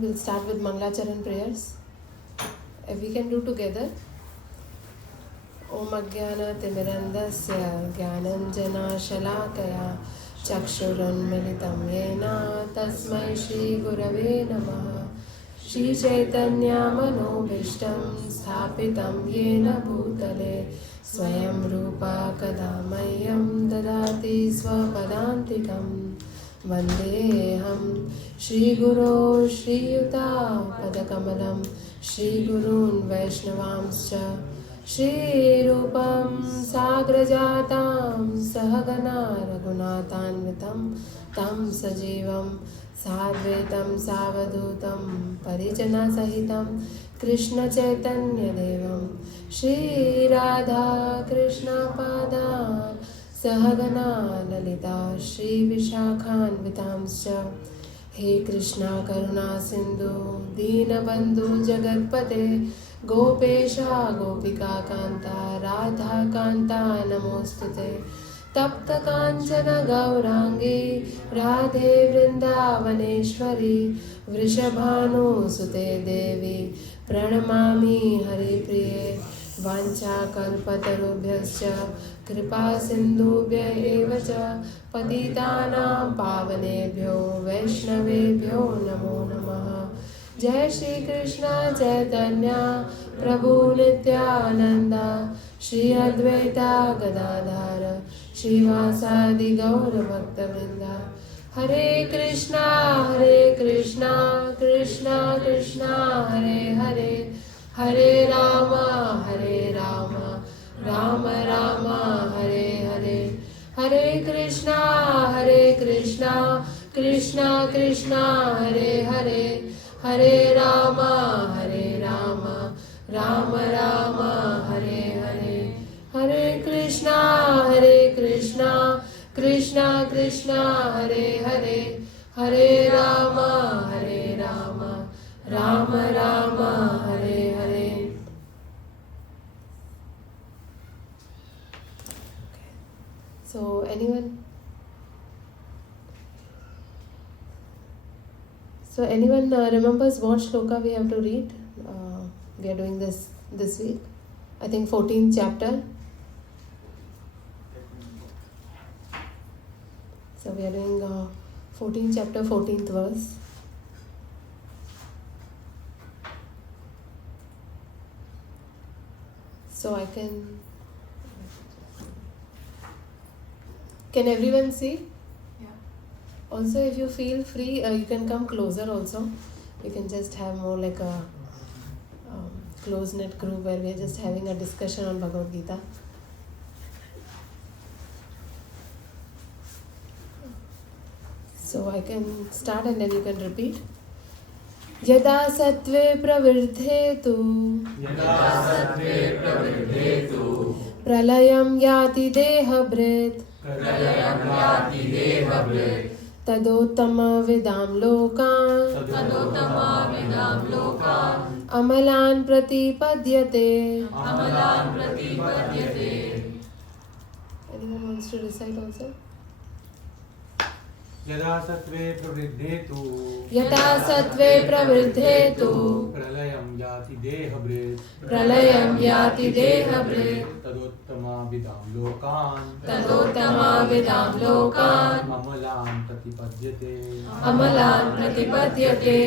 We'll start with Mangalacharan prayers. If we can do together. Om Ajnana Timirandasya Jnananjana Shalakaya Chakshurunmilitam Yena Tasmai Shri Gurave Namaha Shri Chaitanya Manobhishtam Sthapitam Yena Bhutale Swayam Rupa Kadamayam Dadati Swapadantikam Vandeham Shri Guru Shri Yuta Padakamalam Shri Gurun Vaishnavamscha Shri Rupam Sagrajatam Sahagana Raghunatanvitam Tam Sajivam Sadvetam Savadutam Parijana Sahitam Krishna Chaitanya Devam Shri Radha Krishna Pada Sahagana Lalita Shri Vishakhan Vitamscha He Krishna Karuna Sindhu Dīnabandhu Jagatpate Gopesha Gopika Kanta Radha Kanta Namostute Tapta Kanchana Gaurangi Radhe Vrindavaneshwari Vrishabhanu Sute Devi Pranamami Hari Priye Vancha Kalpatarubhyascha Kripa Sindhubhya Evacha Patitanam Pavanebhyo Vaishnavebhyo Namo Namaha Jai Shri Krishna Chaitanya Prabhu Nityananda Shri Advaita Gadadhara Shri Vasadi Gaura Bhaktavrinda Hare Krishna Krishna Krishna Hare Hare Hare Rama Rama Rama Hare Hare Hare Krishna Krishna Krishna Hare Hare Hare Rama Rama Rama Hare Hare Hare Krishna Krishna Krishna Hare Hare Hare Rama Rama Rama Hare Hare. So anyone remembers what shloka we have to read? We are doing this week. I think 14th chapter. So we are doing 14th chapter, 14th verse. So can everyone see? Yeah. Also, if you feel free, you can come closer also. You can just have more like a close-knit group where we are just having a discussion on Bhagavad Gita. So I can start and then you can repeat. Yadā sattve pravṛddhe tu pralayam yāti deha-bhṛt tadottama-vidāṁ lokān amalān pratipadyate. Anyone wants to recite also? Yadā sattve pravṛddhe tu pralayam yāti deha-bhṛt tadottama-vidāṁ lokān amalān pratipadyate.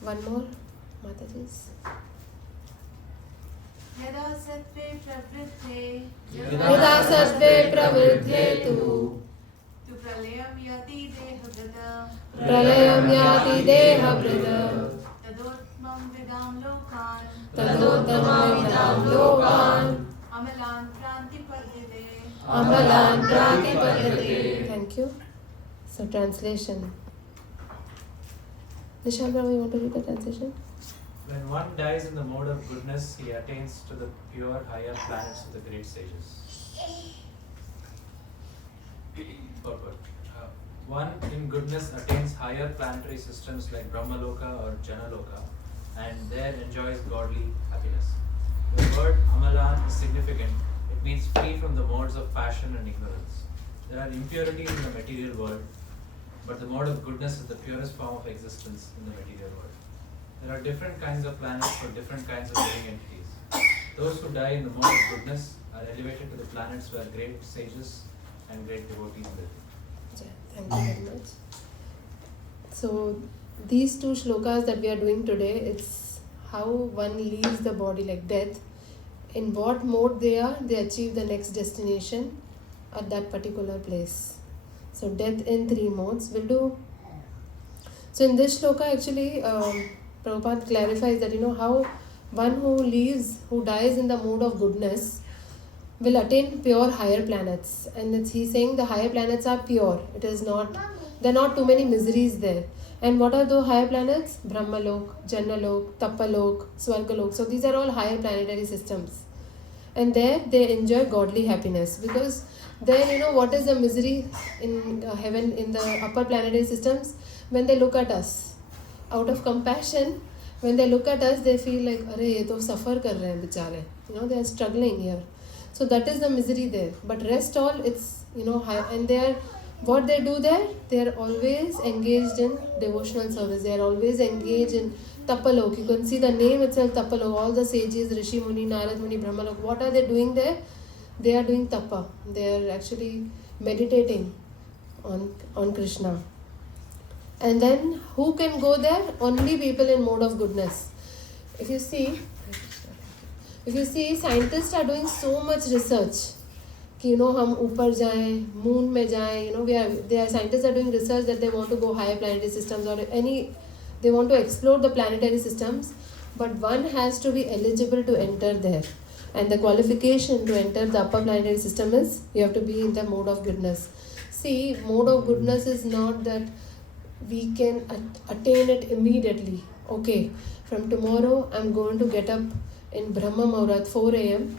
One more, Mataji's. Yadā sattve pravṛddhe tu pralayam yāti deha-bhṛt tadottama-vidāṁ lokān amalān pratipadyate. Thank you. So translation. Nishal Brahma, you want to read the translation? When one dies in the mode of goodness, he attains to the pure higher planets of the great sages. Purport. One in goodness attains higher planetary systems like Brahmaloka or Janaloka and there enjoys godly happiness. The word amalān is significant. It means free from the modes of passion and ignorance. There are impurities in the material world. but the mode of goodness is the purest form of existence in the material world. There are different kinds of planets for different kinds of living entities. Those who die in the mode of goodness are elevated to the planets where great sages and great devotees live. Thank you very much. So these two shlokas that we are doing today, it's how one leaves the body, like death. In what mode they are, they achieve the next destination at that particular place. So death in 3 modes will do. So in this shloka actually, Prabhupada clarifies that how one who dies in the mode of goodness will attain pure higher planets. And he's saying the higher planets are pure. It is not, there are not too many miseries there. And what are those higher planets? Brahmaloka, Janaloka, Tapaloka, Swargaloka. So these are all higher planetary systems. And there they enjoy godly happiness. Because there, what is the misery in heaven, in the upper planetary systems? When they look at us, out of compassion, when they look at us, they feel like, "Arey, ye to suffer kar rahe hain bichare." They are struggling here. So that is the misery there. But rest all, it's high, and they are, what they do there, they are always engaged in devotional service. They are always engaged in tapalok. You can see the name itself, tapalok. All the sages, Rishi Muni, Narad Muni, Brahmalok. What are they doing there? They are doing tapa. They are actually meditating on Krishna. And then who can go there? Only people in mode of goodness. If you see, scientists are doing so much research. कि हम ऊपर जाएं, moon में जाएं, scientists are doing research that they want to go higher planetary systems, or they want to explore the planetary systems, but one has to be eligible to enter there. And the qualification to enter the upper planetary system is you have to be in the mode of goodness. See, mode of goodness is not that we can attain it immediately. Okay, from tomorrow I'm going to get up in Brahma Muhurat 4 a.m.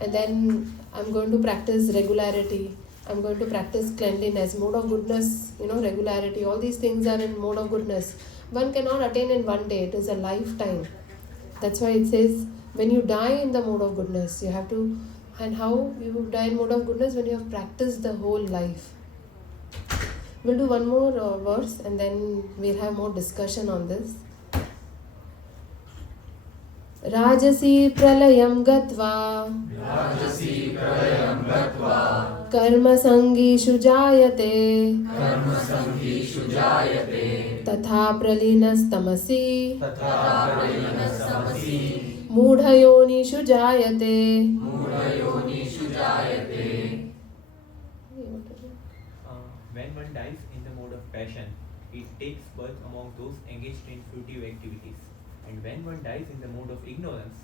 and then I'm going to practice regularity. I'm going to practice cleanliness, mode of goodness, regularity. All these things are in mode of goodness. One cannot attain in one day. It is a lifetime. That's why it says when you die in the mode of goodness, you have to. And how you die in mode of goodness? When you have practiced the whole life. We'll do one more verse and then we'll have more discussion on this. Rajasi pralayam gatva karma sanghishu jayate tatha pralinas-tamasi mudha-yonishu jayate. When one dies in the mode of passion, it takes birth among those engaged in fruitive activities. And when one dies in the mode of ignorance,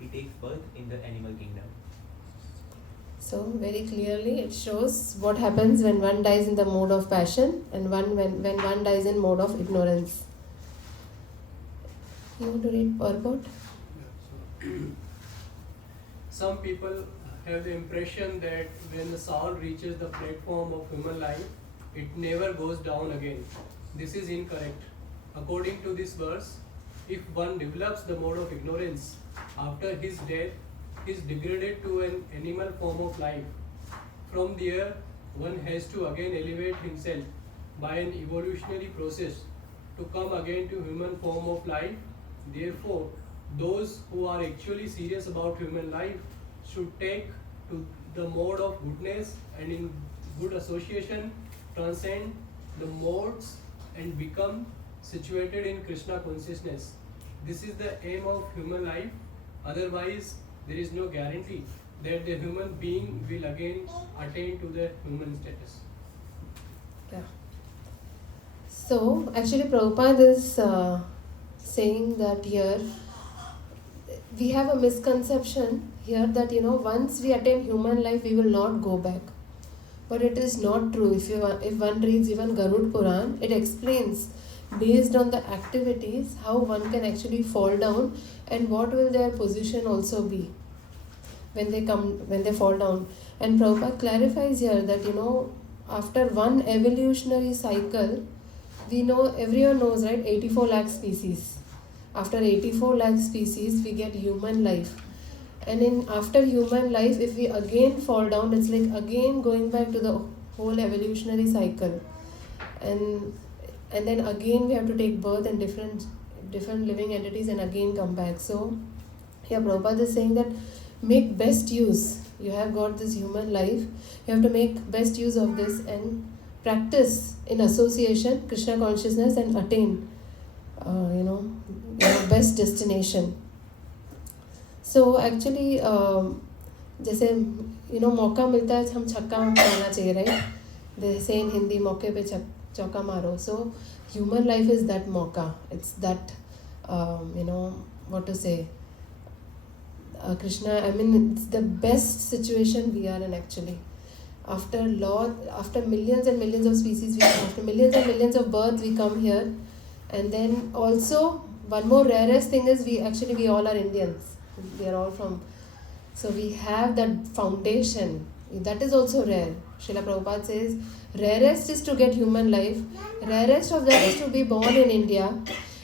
he takes birth in the animal kingdom. So very clearly it shows what happens when one dies in the mode of passion and when one dies in mode of ignorance. You want to read Purport? Some people have the impression that when the soul reaches the platform of human life, it never goes down again. This is incorrect. According to this verse, if one develops the mode of ignorance, after his death, he is degraded to an animal form of life. From there, one has to again elevate himself by an evolutionary process to come again to human form of life. Therefore, those who are actually serious about human life should take to the mode of goodness and in good association transcend the modes and become situated in Krishna consciousness. This is the aim of human life. Otherwise, there is no guarantee that the human being will again attain to the human status. Yeah. So, actually Prabhupada is saying that here, we have a misconception here that once we attain human life, we will not go back. But it is not true. If one reads even Garud Puran, it explains based on the activities how one can actually fall down and what will their position also be when they fall down. And Prabhupada clarifies here that after one evolutionary cycle, everyone knows, right, 84 lakh species. After 84 lakh species, we get human life. And after human life, if we again fall down, it's like again going back to the whole evolutionary cycle. and then again we have to take birth in different living entities and again come back. So here Prabhupada is saying that make best use. You have got this human life, you have to make best use of this and practice in association Krishna consciousness and attain your best destination. So actually जैसे मौका मिलता है हम छक्का मारना चाहिए, right? They say in Hindi मौके पे चौका मारो. So human life is that मौका. It's that what to say, Krishna, I mean it's the best situation we are in actually. After millions and millions of species, after millions and millions of births we come here. And then also one more rarest thing is we all are Indians. We are all from, so we have that foundation. That is also rare. Srila Prabhupada says, rarest is to get human life. Rarest of that is to be born in India.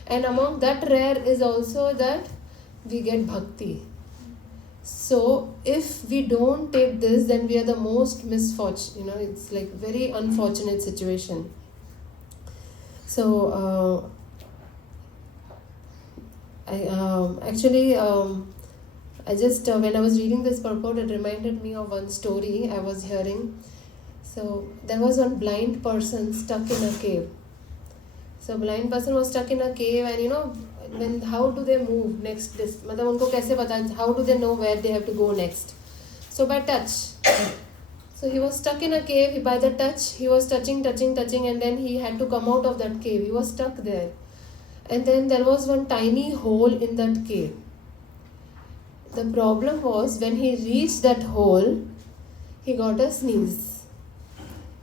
And among that rare is also that we get bhakti. So if we don't take this, then we are the most misfortunate. It's like very unfortunate situation. So I just when I was reading this purport, it reminded me of one story I was hearing. So there was one blind person stuck in a cave. So blind person was stuck in a cave, and how do they move next? मतलब उनको कैसे पता? How do they know where they have to go next? So by touch. So he was stuck in a cave. By the touch, he was touching, and then he had to come out of that cave. He was stuck there, and then there was one tiny hole in that cave. The problem was when he reached that hole, he got a sneeze.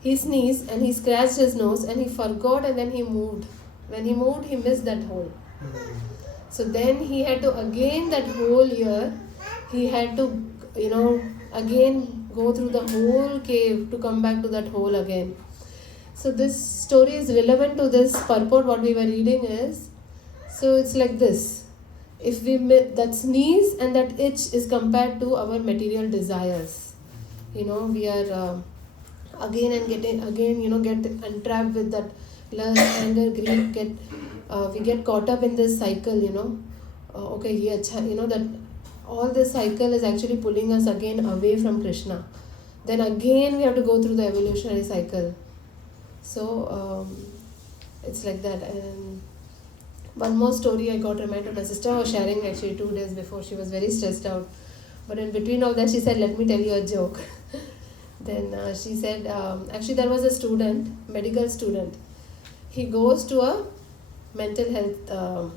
He sneezed and he scratched his nose and he forgot, and then he moved. When he moved, he missed that hole. So then he had to again that whole year, he had to again go through the whole cave to come back to that hole again. So this story is relevant to this purport. What we were reading is, so it's like this. If we that sneeze and that itch is compared to our material desires, we are again get entrapped with that lust, anger, greed. We get caught up in this cycle. Okay, ye acha, that all this cycle is actually pulling us again away from Krishna. Then again we have to go through the evolutionary cycle. So it's like that. And one more story I got reminded. My sister was sharing actually 2 days before. She was very stressed out. But in between all that, she said, let me tell you a joke. Then she said, actually there was a student, medical student. He goes to a mental health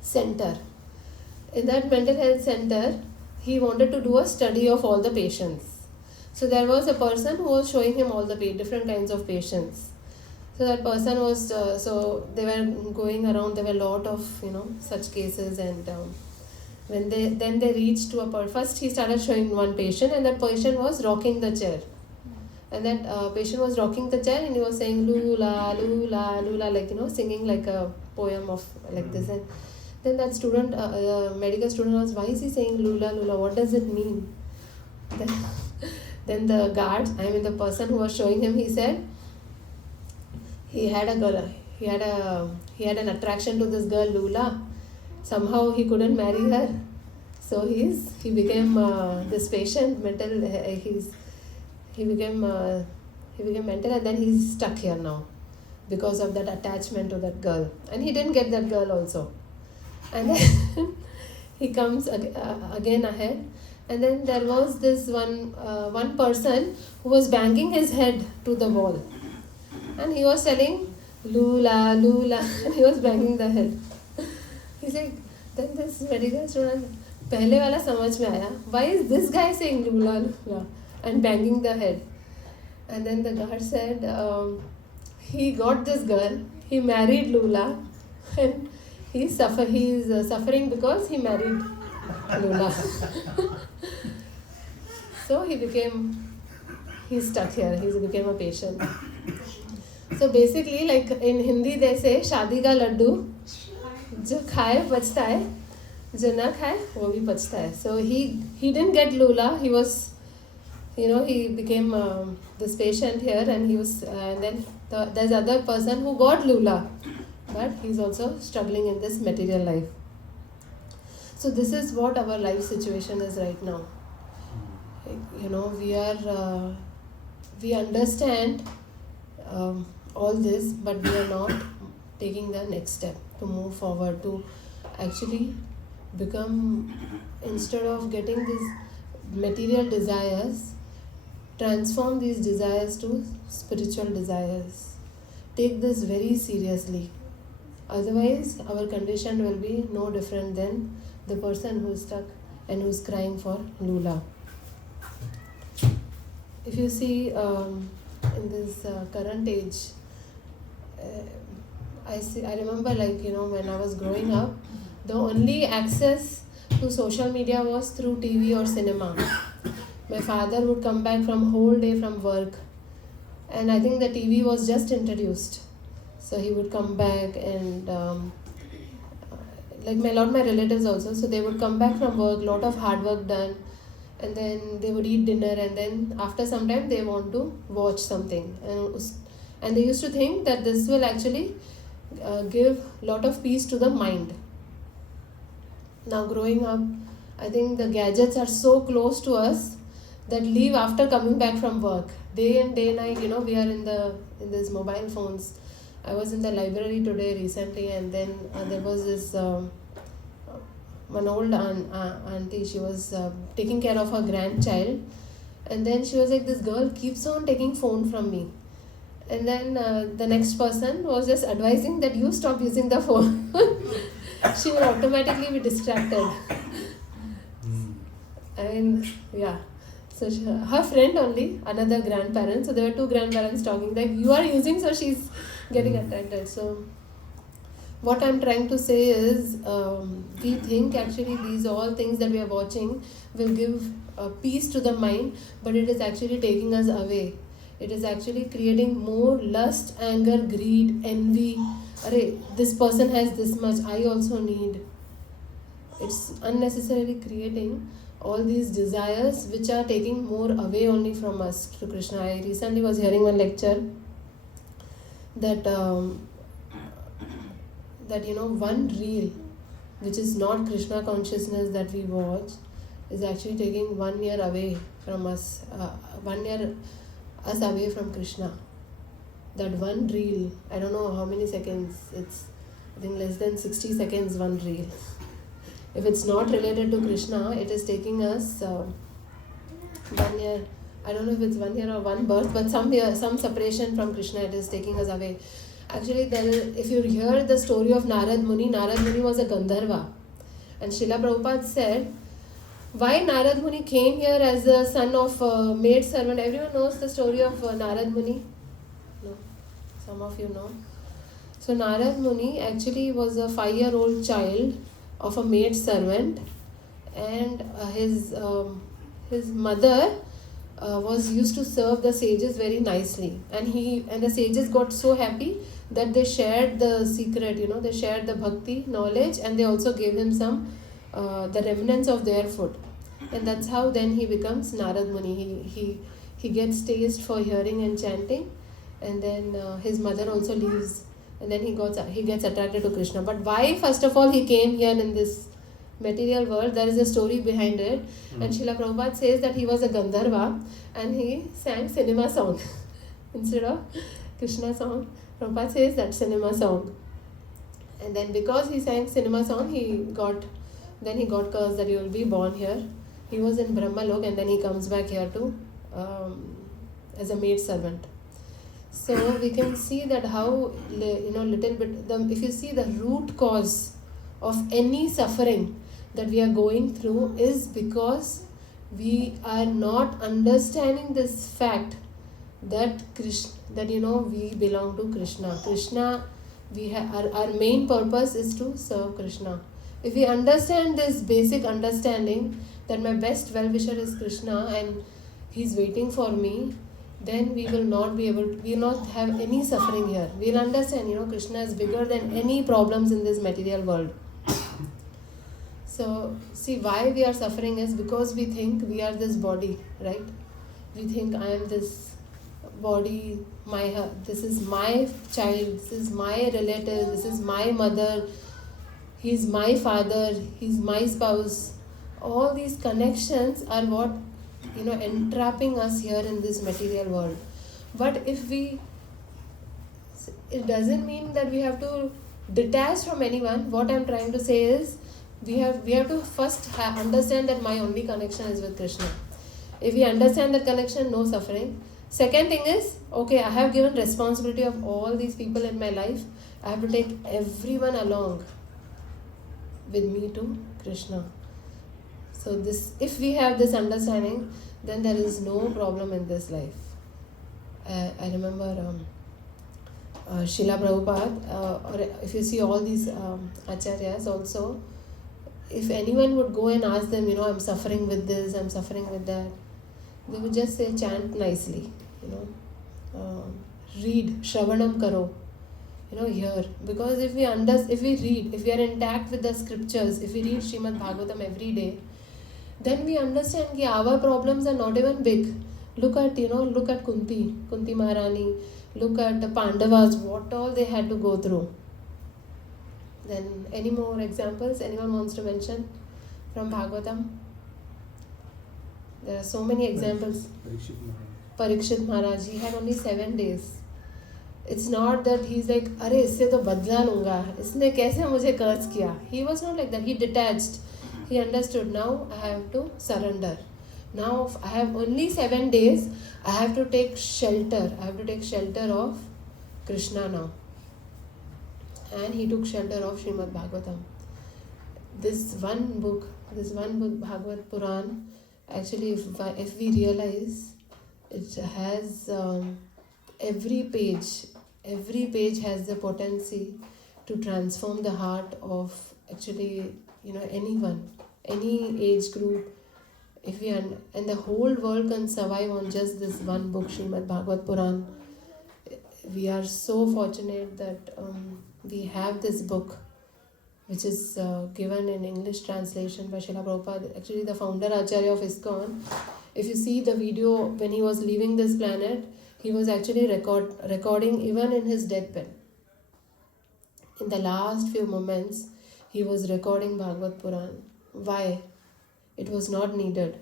center. In that mental health center, he wanted to do a study of all the patients. So there was a person who was showing him all the different kinds of patients. So that person was, so they were going around, there were a lot of, such cases, and when they reached to first he started showing one patient, and that patient was rocking the chair. And that patient was rocking the chair and he was saying lula, lula, lula, like, singing like a poem of like this. And then that student, medical student asked, why is he saying lula, lula, what does it mean? Then the guard, the person who was showing him, he said, he had a girl, he had an attraction to this girl Lula. Somehow he couldn't marry her, so he became this patient mental. He became mental, and then he's stuck here now because of that attachment to that girl, and he didn't get that girl also. And then he comes again ahead, and then there was this one person who was banging his head to the wall. And he was telling Lula, Lula, and he was banging the head. He said, then this medical student, pehle wala samajh mein aaya. Why is this guy saying Lula, Lula and banging the head? And then the guard said, he got this girl, he married Lula, and he's suffering because he married Lula. So he's stuck here, he became a patient. So basically, like in Hindi they say, शादी का लड्डू जो खाए बचता है, जो ना खाए वो भी बचता है. So he didn't get Lula. He became this patient here, and he was, and then there's other person who got Lula, but he's also struggling in this material life. So this is what our life situation is right now. You know, we understand all this, but we are not taking the next step to move forward, to actually become, instead of getting these material desires, transform these desires to spiritual desires. Take this very seriously. Otherwise, our condition will be no different than the person who is stuck and who is crying for Lula. If you see in this current age, I remember, like, you know, when I was growing up, the only access to social media was through TV or cinema. My father would come back from whole day from work, and I think the TV was just introduced. So he would come back and like a lot of my relatives also, so they would come back from work, lot of hard work done, and then they would eat dinner, and then after some time they want to watch something, and they used to think that this will actually give lot of peace to the mind. Now growing up, I think the gadgets are so close to us that leave after coming back from work. Day and day night, you know, we are in these mobile phones. I was in the library today recently, and then there was this one old auntie. She was taking care of her grandchild, and then she was like, this girl keeps on taking phone from me. And then the next person was just advising that you stop using the phone. She will automatically be distracted. And yeah, so her friend only, another grandparent, so there were two grandparents talking like, you are using, so she's getting attracted. So what I'm trying to say is, we think actually these all things that we are watching will give peace to the mind, but it is actually taking us away. It is actually creating more lust, anger, greed, envy. Arey, this person has this much, I also need. It's unnecessarily creating all these desires which are taking more away only from us to Krishna. I recently was hearing one lecture that that, you know, one reel which is not Krishna consciousness that we watch is actually taking 1 year away from us, 1 year us away from Krishna. That one reel, I don't know how many seconds, it's I think less than 60 seconds one reel. If it's not related to Krishna, it is taking us 1 year, I don't know if it's 1 year or one birth, but some separation from Krishna, it is taking us away. Actually, if you hear the story of Narad Muni was a Gandharva. And Srila Prabhupada said, why Narad Muni came here as the son of a maid servant. Everyone knows the story of Narad Muni? No? Some of you know. So Narad Muni actually was a 5-year-old child of a maid servant, and his mother was used to serve the sages very nicely, and the sages got so happy that they shared the secret, you know, they shared the bhakti knowledge, and they also gave him some the remnants of their food, and that's how then he becomes Narad Muni. He gets taste for hearing and chanting, and then his mother also leaves, and then he gets attracted to Krishna. But why first of all he came here in this material world? There is a story behind it, and Srila Prabhupada says that he was a Gandharva and he sang cinema song instead of Krishna song. Prabhupada says that cinema song, and then because he sang cinema song, he got cursed that he will be born here. He was in Brahmaloka, and then he comes back here to as a maid servant. So we can see that how, you know, little bit, if you see the root cause of any suffering that we are going through is because we are not understanding this fact that you know, we belong to Krishna. Krishna, our main purpose is to serve Krishna. If we understand this basic understanding that my best well-wisher is Krishna and he's waiting for me, then we will not have any suffering here. We'll understand, you know, Krishna is bigger than any problems in this material world. So, see, why we are suffering is because we think we are this body, right? We think I am this body, this is my child, this is my relative, this is my mother, he's my father, he's my spouse. All these connections are what entrapping us here in this material world. But it doesn't mean that we have to detach from anyone. What I'm trying to say is we have to first understand that my only connection is with Krishna. If we understand that connection, no suffering. Second thing is, okay, I have given responsibility of all these people in my life. I have to take everyone along with me to Krishna. So if we have this understanding, then there is no problem in this life. I remember Srila Prabhupada, or if you see all these acharyas also, if anyone would go and ask them, I'm suffering with this, I'm suffering with that, they would just say, chant nicely, read, shravanam karo, hear. Because if we read, if we are intact with the scriptures, if we read Srimad Bhagavatam every day, then we understand that our problems are not even big. Look at Kunti Maharani, look at the Pandavas, what all they had to go through. Then any more examples anyone wants to mention from Bhagavatam? There are so many examples. Parikshit Maharaj, he had only 7 days. It's not that he's like, अरे इससे तो बदला लूँगा, इसने कैसे मुझे कर्ज किया. He was not like that. He detached. He understood, now I have to surrender. Now I have only 7 days. I have to take shelter. I have to take shelter of Krishna now. And he took shelter of Srimad Bhagavatam. This one book, Bhagavad Puran, actually if we realize, it has every page has the potency to transform the heart of actually anyone, any age group. And the whole world can survive on just this one book, Srimad Bhagavad Puran. We are so fortunate that we have this book, which is given in English translation by Srila Prabhupada, actually the founder Acharya of ISKCON. If you see the video when he was leaving this planet, he was actually recording even in his deathbed. In the last few moments, he was recording Bhagavad Puran. Why? It was not needed.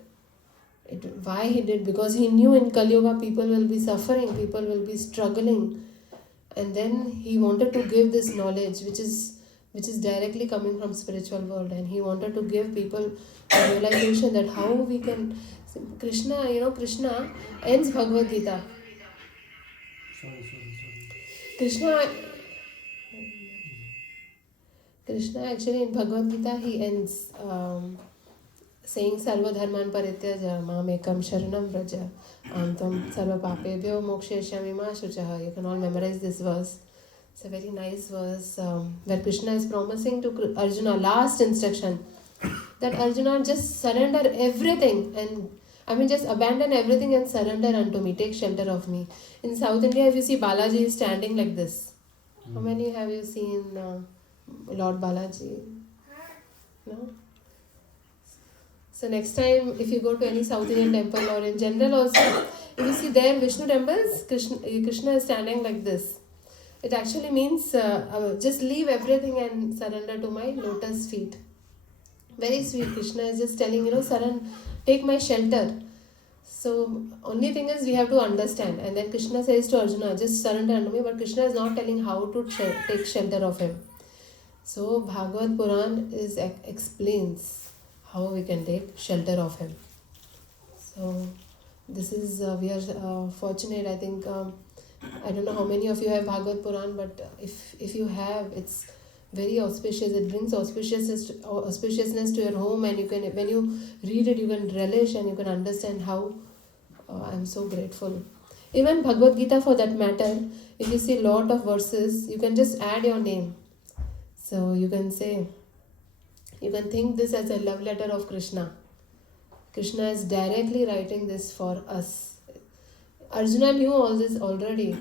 Why he did? Because he knew in Kali Yuga people will be suffering, people will be struggling. And then he wanted to give this knowledge which is directly coming from spiritual world, and he wanted to give people a realization that how we can Krishna ends Bhagavad Gita. Krishna actually in Bhagavad Gita he ends saying Sarva Dharman Parityaja Mamekam Sharanam Vraja Antam Sarva Papebhyo Moksheshyami Ma Shuchaha. You can all memorize this verse. It's a very nice verse where Krishna is promising to Arjuna, last instruction, that Arjuna just surrender everything and just abandon everything and surrender unto me, take shelter of me. In South India, if you see Balaji is standing like this. How many have you seen Lord Balaji? No? So next time if you go to any South Indian temple or in general also, if you see there Vishnu temples, Krishna is standing like this. It actually means just leave everything and surrender to my lotus feet. Very sweet. Krishna is just telling, surrender, take my shelter. So only thing is we have to understand. And then Krishna says to Arjuna, just surrender unto me. But Krishna is not telling how to take shelter of him. So Bhagavad Puran explains how we can take shelter of him. So this is, we are fortunate, I think. I don't know how many of you have Bhagavad Puran, but if you have, it's very auspicious. It brings auspiciousness to your home, and you can, when you read it, you can relish and you can understand how I'm so grateful. Even Bhagavad Gita for that matter, if you see lot of verses, you can just add your name. So you can say, you can think this as a love letter of Krishna. Krishna is directly writing this for us. Arjuna knew all this already,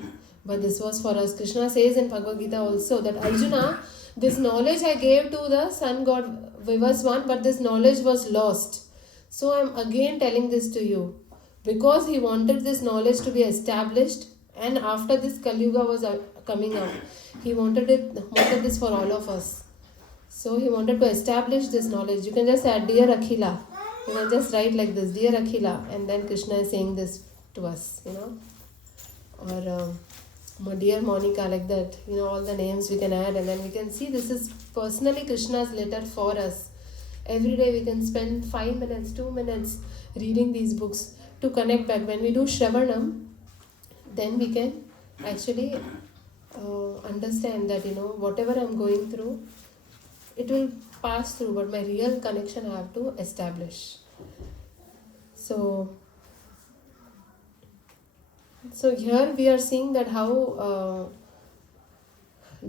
but this was for us. Krishna says in Bhagavad Gita also that Arjuna, this knowledge I gave to the sun god Vivaswan, but this knowledge was lost. So I am again telling this to you. because he wanted this knowledge to be established, and after this Kali Yuga was coming out, he wanted this for all of us. So he wanted to establish this knowledge. You can just add Dear Akhila. You can just write like this, Dear Akhila, and then Krishna is saying this to us, or Dear Monica, like that. All the names we can add, and then we can see this is personally Krishna's letter for us. Every day we can spend 5 minutes, 2 minutes reading these books to connect back. When we do Shravanam, then we can actually understand that, whatever I'm going through, it will pass through, but my real connection I have to establish. So here we are seeing that how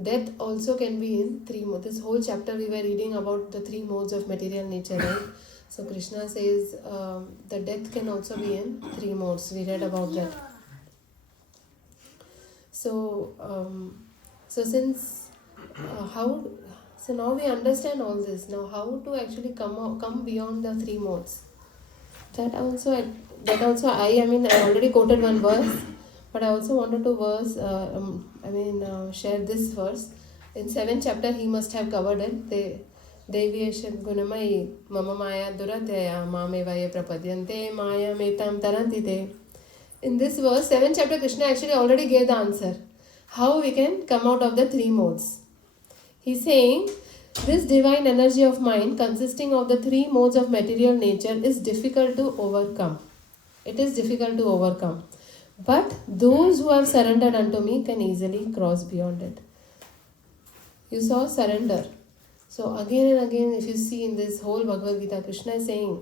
death also can be in three modes. This whole chapter we were reading about the three modes of material nature, right? So Krishna says the death can also be in three modes. We read about that. So so now we understand all this. Now how to actually come beyond the three modes? I already quoted one verse, but I also wanted to share this verse. In 7th chapter he must have covered it. Devi gunamai mama maya durataya mamevaya prapadyante maya metam tarantite. In this verse, 7th chapter, Krishna actually already gave the answer. How we can come out of the three modes. He's saying, this divine energy of mind consisting of the three modes of material nature is difficult to overcome. It is difficult to overcome. But those who have surrendered unto me can easily cross beyond it. You saw surrender. So again and again, if you see in this whole Bhagavad Gita, Krishna is saying,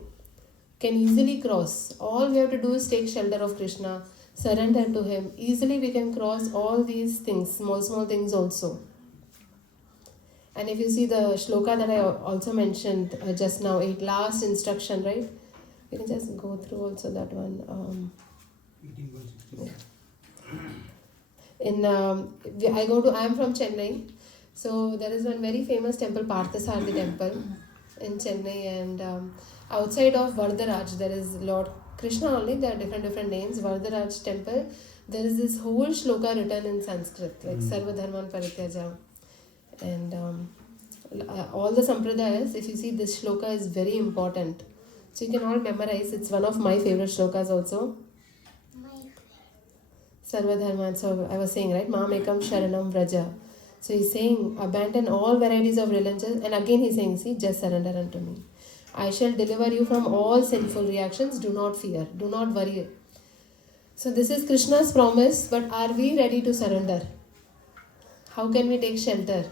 can easily cross. All we have to do is take shelter of Krishna, surrender to him. Easily we can cross all these things, small things also. And if you see the shloka that I also mentioned just now, 8 last instruction, right? You can just go through also that one. 18:16. Yeah. I am from Chennai. So there is one very famous temple, Parthasarathi temple in Chennai, and outside of Varadaraj, there is Lord Krishna only. There are different names. Varadaraj temple. There is this whole shloka written in Sanskrit, like sarva dharman parityaja. And all the sampradayas, if you see, this shloka is very important. So you can all memorize. It's one of my favorite shlokas also. Sarva dharman. So I was saying, right? Mam ekam sharanam vraja. So he's saying, abandon all varieties of religion. And again he's saying, see, just surrender unto me. I shall deliver you from all sinful reactions. Do not fear. Do not worry. So this is Krishna's promise. But are we ready to surrender? How can we take shelter?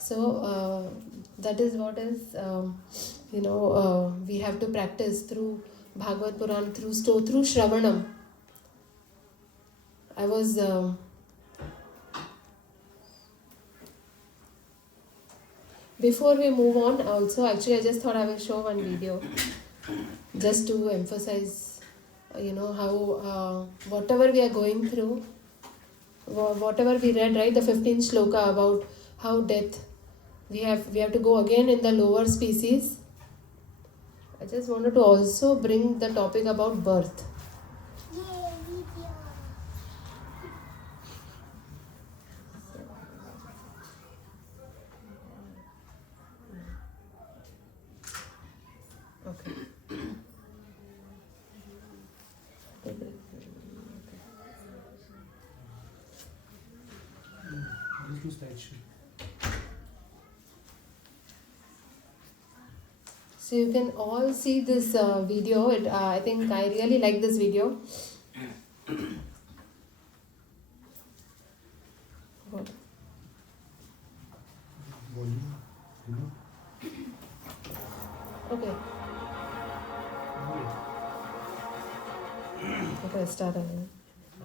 So that is what is, we have to practice through Bhagavad Puran, through Shravanam. I was... Before we move on, also, actually, I just thought I will show one video just to emphasize, how whatever we are going through, whatever we read, right, the 15th shloka about how death, we have to go again in the lower species. I just wanted to also bring the topic about birth. Okay. So you can all see this video. I think I really like this video. What? Okay. Okay, start again.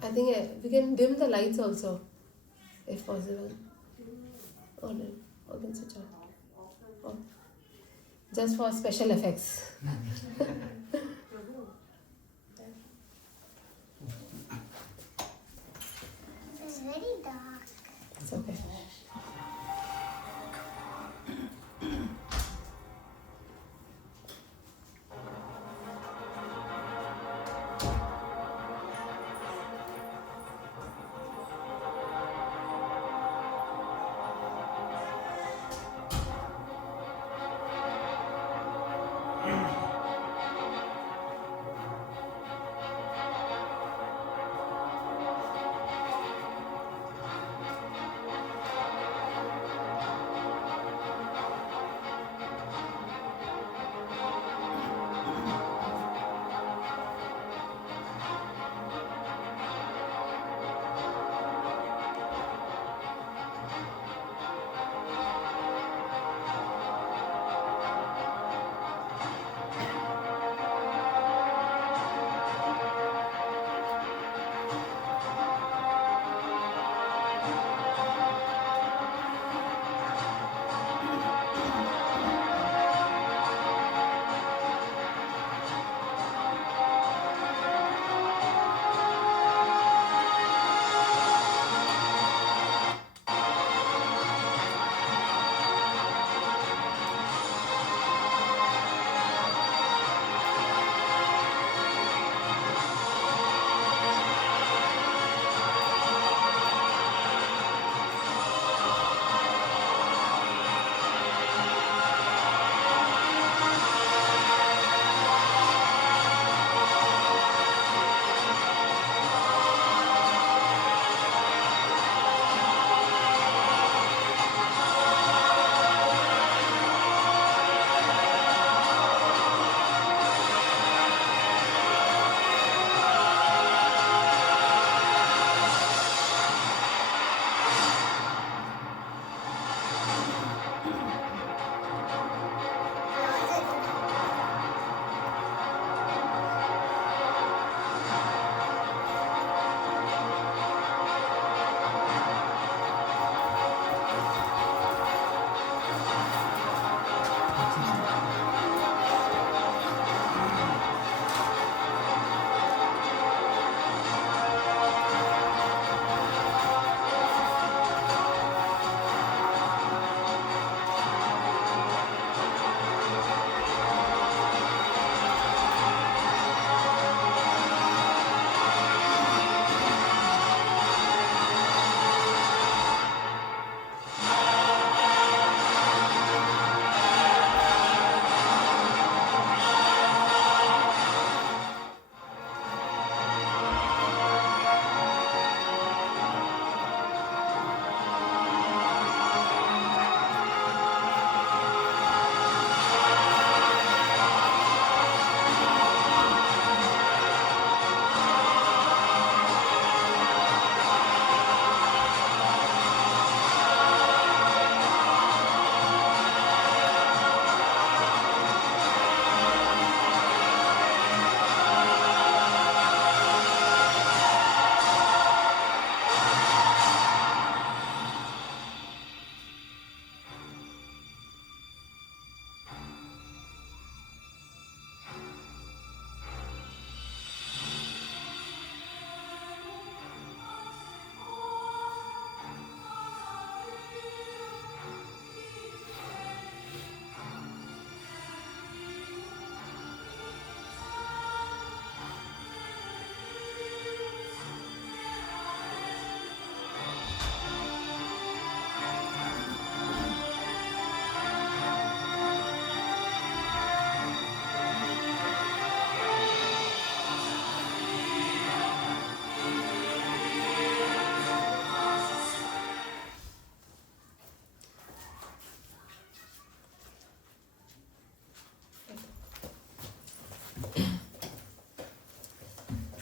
I think we can dim the lights also, if possible. Oh, no. Okay, switch off. Oh. Just for special effects. It's very dark. It's okay.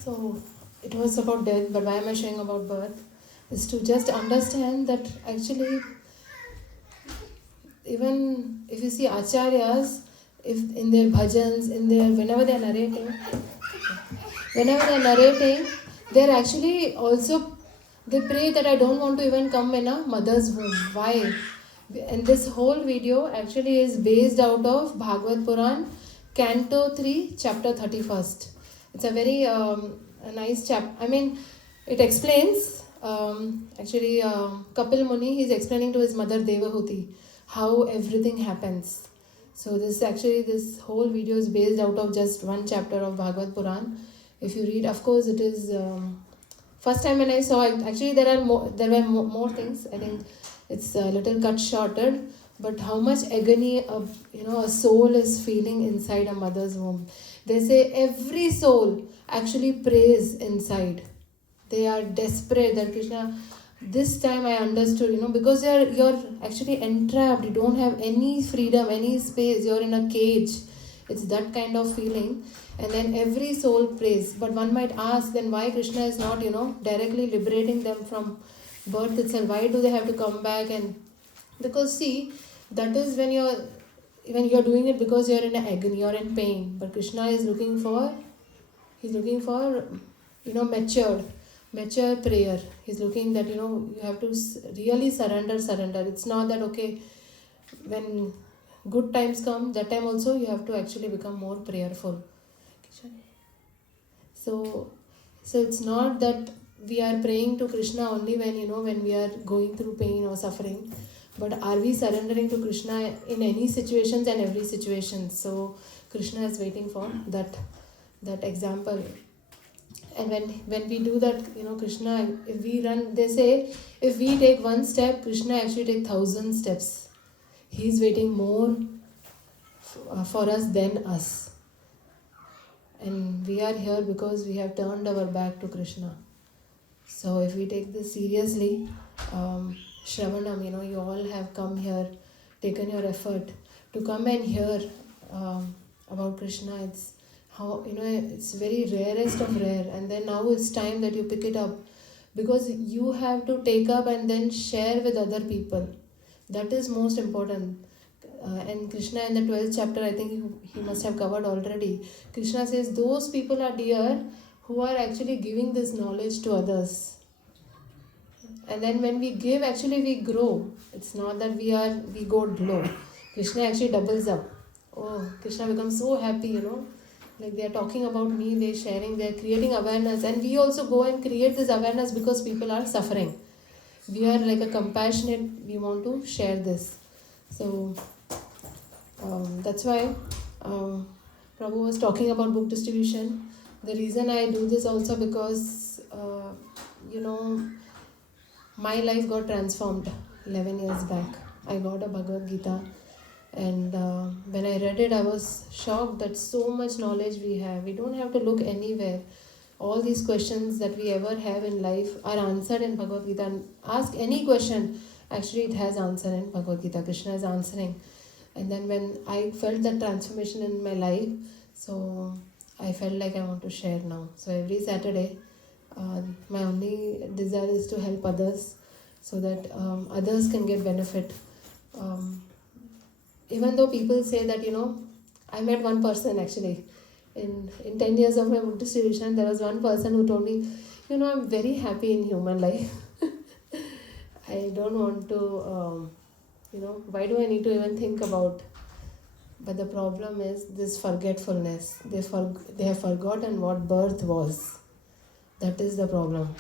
So it was about death, but why am I showing about birth? Is to just understand that actually, even if you see acharyas, if in their bhajans, whenever they are narrating, they're actually also, they pray that I don't want to even come in a mother's womb. Why? And this whole video actually is based out of Bhagavad Puran, Canto 3, Chapter 31st. It's a very a nice chapter. I mean, it explains, Kapil Muni, he's explaining to his mother Devahuti how everything happens. So this whole video is based out of just one chapter of Bhagavad Puran. If you read, of course, it is first time when I saw it. Actually, there were more things. I think it's a little cut shorted, but how much agony a soul is feeling inside a mother's womb. They say every soul actually prays inside. They are desperate that Krishna. This time I understood, because you're actually entrapped. You don't have any freedom, any space. You're in a cage. It's that kind of feeling. And then every soul prays. But one might ask, then why Krishna is not, directly liberating them from birth itself? Why do they have to come back? And because see, that is when you're doing it because you're in agony, you're in pain. But Krishna is looking for mature prayer. He's looking that, you have to really surrender. It's not that, okay, when good times come, that time also you have to actually become more prayerful. So it's not that we are praying to Krishna only when we are going through pain or suffering, but are we surrendering to Krishna in any situations and every situation? So Krishna is waiting for that example. And when we do that, Krishna, if we run, they say, if we take one step, Krishna actually takes 1,000 steps. He's waiting more for us than us. And we are here because we have turned our back to Krishna. So if we take this seriously, Shravanam, you all have come here, taken your effort to come and hear about Krishna. It's how, it's very rarest of rare. And then now it's time that you pick it up, because you have to take up and then share with other people. That is most important. And Krishna in the 12th chapter, I think he must have covered already. Krishna says those people are dear who are actually giving this knowledge to others. And then when we give, actually we grow. It's not that we go low. Krishna actually doubles up. Oh, Krishna becomes so happy, Like they are talking about me, they're sharing, they're creating awareness. And we also go and create this awareness because people are suffering. We are like a compassionate, we want to share this. So that's why Prabhu was talking about book distribution. The reason I do this also because, my life got transformed 11 years back. I got a Bhagavad Gita, and when I read it, I was shocked that so much knowledge we have. We don't have to look anywhere. All these questions that we ever have in life are answered in Bhagavad Gita. And ask any question, actually it has answer in Bhagavad Gita. Krishna is answering. And then when I felt that transformation in my life, so I felt like I want to share now. So every Saturday, my only desire is to help others so that others can get benefit. Even though people say that, I met one person actually. In 10 years of my book distribution, there was one person who told me, I'm very happy in human life. I don't want to, why do I need to even think about? But the problem is this forgetfulness. They have forgotten what birth was. That is the problem.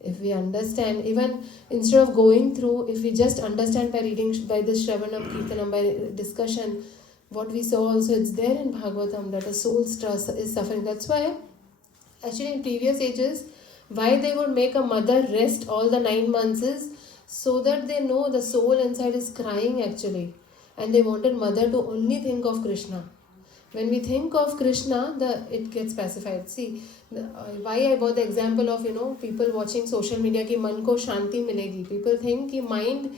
If we understand, even instead of going through, if we just understand by reading, by this Shravanam, Kirtanam, by discussion, what we saw also, it's there in Bhagavatam that a soul is suffering. That's why, actually in previous ages, why they would make a mother rest all the 9 months is so that they know the soul inside is crying actually. And they wanted mother to only think of Krishna. When we think of Krishna, it gets pacified. See, why I brought the example of, people watching social media ki man ko shanti milegi. People think ki mind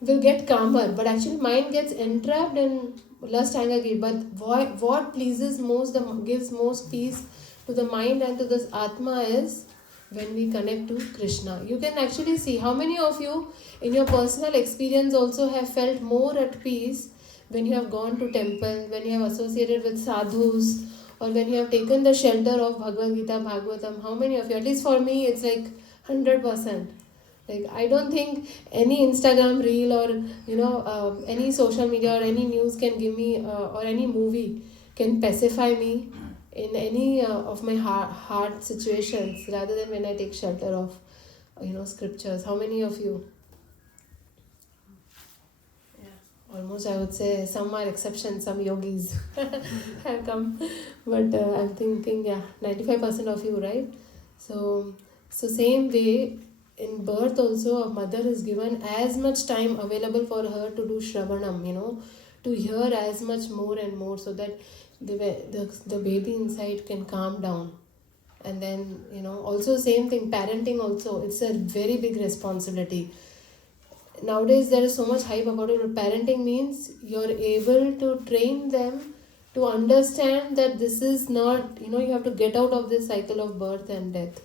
will get calmer, but actually mind gets entrapped in lust, anger, greed. But what pleases most, gives most peace to the mind and to this Atma is when we connect to Krishna. You can actually see how many of you in your personal experience also have felt more at peace when you have gone to temple, when you have associated with sadhus, or when you have taken the shelter of Bhagavad Gita, Bhagavatam. How many of you? At least for me, it's like 100%. Like, I don't think any Instagram reel or any social media or any news can give me or any movie can pacify me in any of my hard situations rather than when I take shelter of scriptures. How many of you? Yeah, almost I would say some are exceptions, some yogis have come, but I'm thinking 95% of you, right? So same way, in birth also, a mother is given as much time available for her to do Shravanam, to hear as much more and more, so that the baby inside can calm down. And then, also same thing, parenting also, it's a very big responsibility. Nowadays there is so much hype about it, but parenting means you're able to train them to understand that this is not, you have to get out of this cycle of birth and death.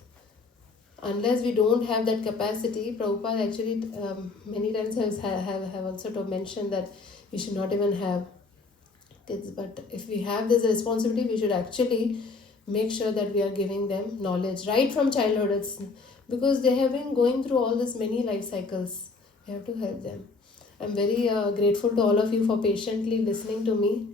Unless we don't have that capacity, Prabhupada actually many times have also mentioned that we should not even have kids. But if we have this responsibility, we should actually make sure that we are giving them knowledge right from childhood. It's because they have been going through all this many life cycles. We have to help them. I'm very grateful to all of you for patiently listening to me.